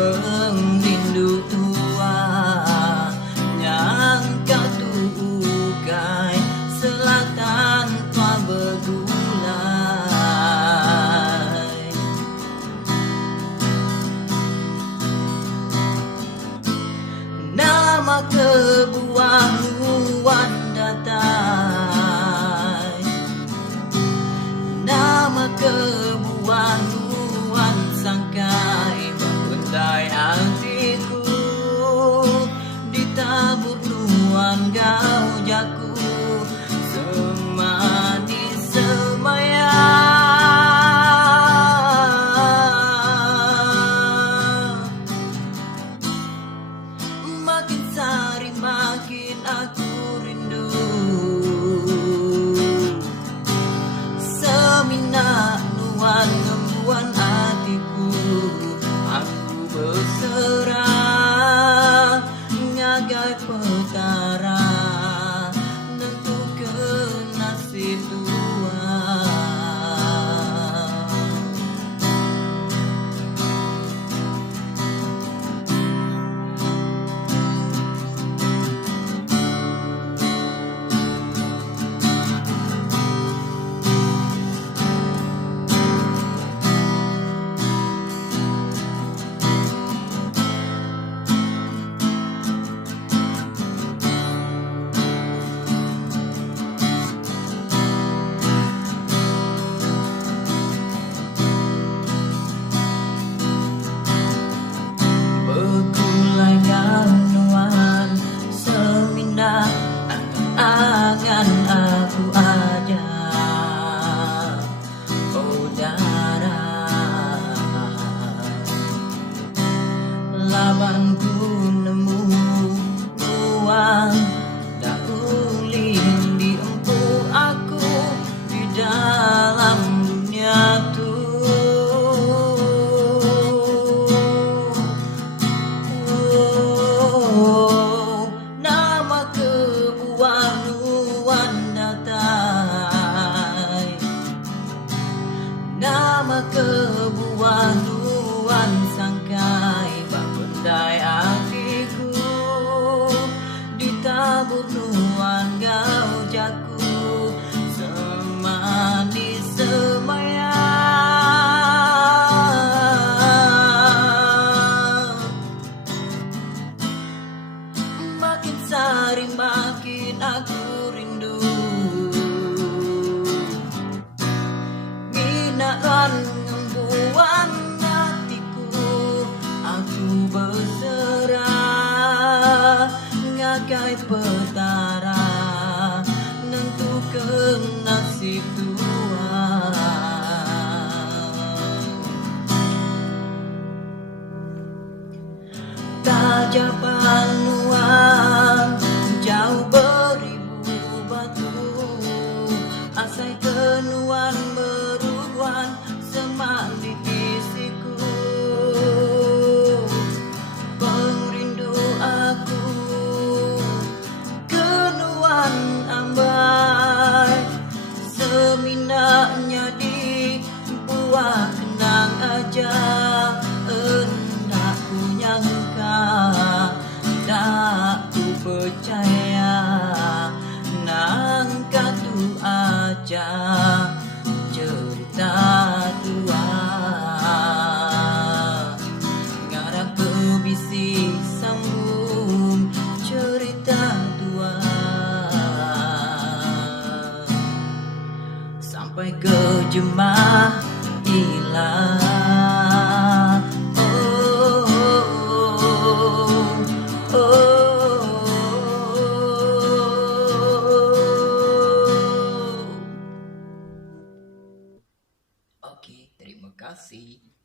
Pengrindu tua yang kau tukai selatan tua bergulai. Nama kebuahan datai, nama kebuahan sangkai bendai hatiku, ditabur nuan gau jaku semanis semaya. Makin sari makin aku rindu, semina nuan ngembuan hatiku. Aku berserah ngagai petara nentukan nasib Tuhan. Angan aku aja, oh darah, lawanku nemu ruang dauling di empu aku di dalam dunia tuh. Oh, nama kebuahan nama kebuahan sangkai bak bendai hatiku, ditabur nuan gau jaku semanis semaya. Makin sari makin aku rindu, minaan ngembuan hatiku. Aku berserah ngagai petara nentukan nasib Tuhan. Tajapan nuan jauh beribu batu, asai kenuan beruan semak di isiku. Pengrindu aku kenuan ambai, seminaknya di buah kenang aja. Endak ku nyangka, tak ku percaya, nangka tu aja cerita tua. Ngarap ke bisi sambung cerita tua sampai ke jemaah ilah. Oke, terima kasih.